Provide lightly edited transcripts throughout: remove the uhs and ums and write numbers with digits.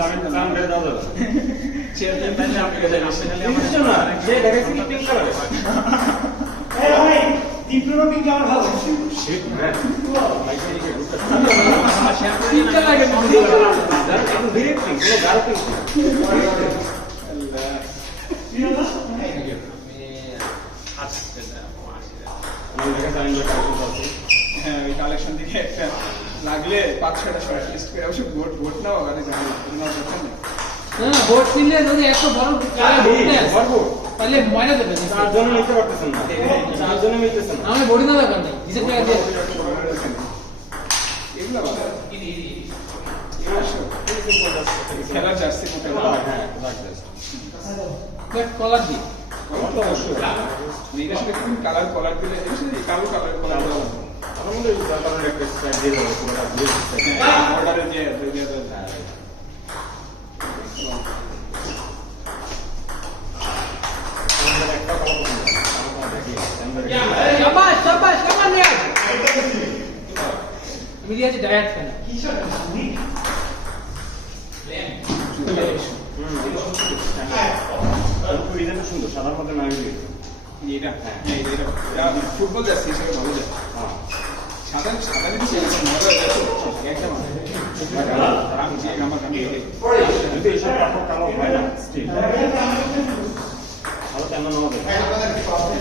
কাম করে দাও দাও চেয়ারম্যান তাহলে আপনি গেলেন কিছু না যে দেখাচ্ছি পিঙ্ক কালার এই ভাই ডিপ্লোমা পিঙ্ক আমার ভালো শিট ম্যান পিঙ্ক লাগে এখন ডিরেক্ট পিঙ্ক পুরো গাঢ় পিঙ্ক হ্যাঁ ওই কালেকশন থেকে একটা লাগলে 5-6টা শর্ট লিস্ট করে অবশ্য ভোট নাও আরে জানি না না ভোট কিনলে যদি এত বড় তাহলে ময়না দেবে তার জন্য নিতে পারতেছেন না তার জন্য নিতেছেন না আমি বডি না দরকার নেই হিসেব টাকা দিয়ে এগুলা ভালো খেলার জার্সি মতো হ্যাঁ বাট কলার দি এটা আসলে কোন কালার কলার দিলে এই কালো কালার কলার দেওয়া আমার মনে হয় তার একটা স্টাইল দিয়ে দেবো পুরোটা দিয়ে অর্ডারে দিয়ে শাবাশ শাবাশ কেমন রে আমি দিয়েছি ডায়েট কেন সুন্দর সাদার মধ্যে না এটা ফুটবল জার্সি হিসেবে ভালো যায় সাদা সাদা নিচে মজা একদম আমি যে আমার যদি এইসব কাপড় কালো হয় না স্টিল ভালো কেন নেওয়া যায়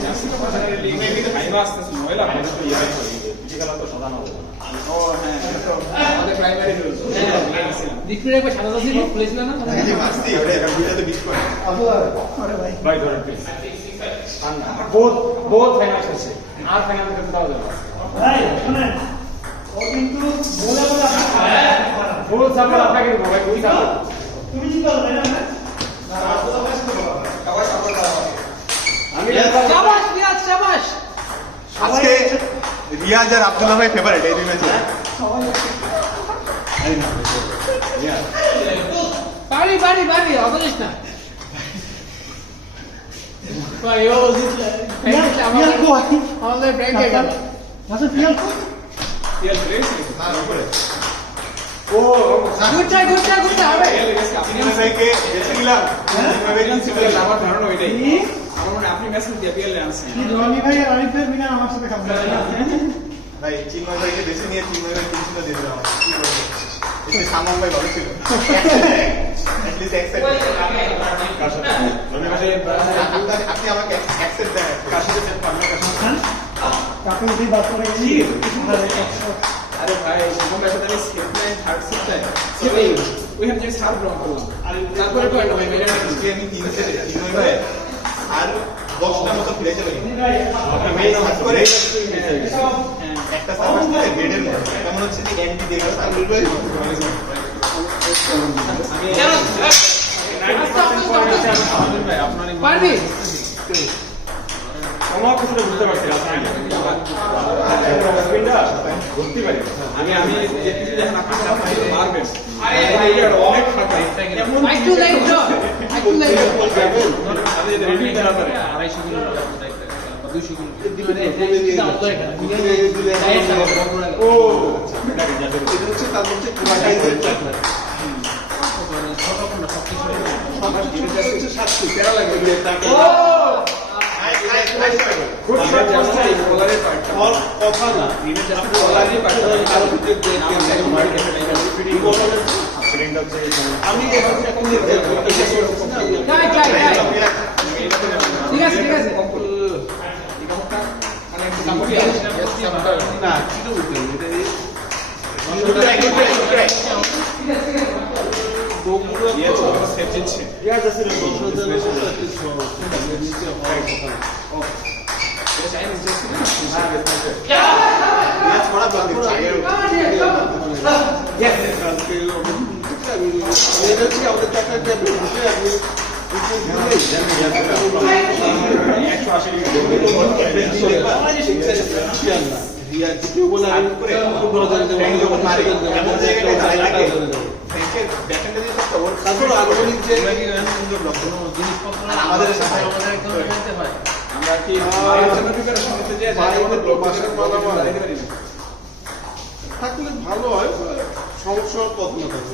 জার্সিটা বাজারে লিখে খাইবা আসতেছে ময়লা পিঠে কালার তো সাদা নেওয়া যাবে না ও হ্যাঁ এটা তো আমাদের প্রাইমারি রুল ডিসপ্লে একবার সাদা দাসি খুলেছিল না এই যে মাস্তি ওরে এটা বুঝাতে বিট করে আরে ভাই ভাই ধরেন প্লিজ বহুত ফাইনাল খেলছে আর ফাইনাল খেলতে দাও যাবে ভাই শুনেন ও কিন্তু বলে বলে বহুত সাপোর্ট আপনাকে দিব ভাই ওই সাপোর্ট তুমি কি করো তাই না না রাস্তা তো কাছে বলো সবাই সাপোর্ট দাও আমি শাবাশ রিয়াজ শাবাশ আজকে রিয়াজ আর আব্দুল্লাহ ভাই ফেভারিট এই দুই ম্যাচে বাড়ি বাড়ি বাড়ি অবলিস না ভাই ও আমাদের ব্র্যান্ড হয়ে গেল আচ্ছা পিয়াল তেল রেস না উপরে ও গুড ট্রাই হবে তেল গেছে আপনি তিন ভাইকে বেঁচে গেলাম আমার ধারণা ওইটাই আমার মনে আপনি ম্যাচ দিয়ে তেল আনছেন কি রনি ভাই আর আরিফের বিনা আমার সাথে খাবো ভাই চিন্ময় ভাইকে বেছে নিয়ে চিন্ময় ভাই 300 দিয়ে দিলাম কি করবো এটা সামন ভাই ভালো ছিল অ্যাটলিস্ট অ্যাকসেপ্ট আপনি আমাকে অ্যাকসেপ্ট দেন কার সাথে সেট পারলাম কাকে যদি বাস করে গেছি আরে ভাই প্রথম ম্যাচে আমি সেট নাই থার্ড সেট নাই সেটাই ওইখানে যে সার গ্রহণ করলাম তারপরে পয়েন্ট ভাই মেরে আজকে আমি 3 সেটে চিন্ময় ভাই আর 10টা মতো ফিরেছে ভাই আপনার মেইন হাত করে হ্যাঁ একটা সার্ভিস করে গ্রেডের মধ্যে কেমন হচ্ছে যে এমডি দিয়ে গেল আর লুটবাই পারবি আমার কিছুটা বুঝতে পারছি বুঝতে পারি আমি যে কিছু দেখেন আপনি মারবেন অনেক ফাঁকা একটু লাইট দাও একটু লাইট দাও আমি রেডি করা পারে 250 কিলো 200 কিলো ও এটা হচ্ছে তার মধ্যে পুরাটাই তেরা লাগবে কথা না আমি যাই ঠিক আছে না ইয়ার যাচ্ছে ছড়া দল দিচ্ছে আমাদের চারটা বসে আপনি রিয়া দ্বিতীয় বলে আমি করে আমাদের সাথে আমরা কি মায়ের জন্য প্রিপারেশন নিতে যাই আমাদের ব্লকের মালামাল দিতে পারি না থাকলে ভালো হয় সমস্যা কত না থাকলে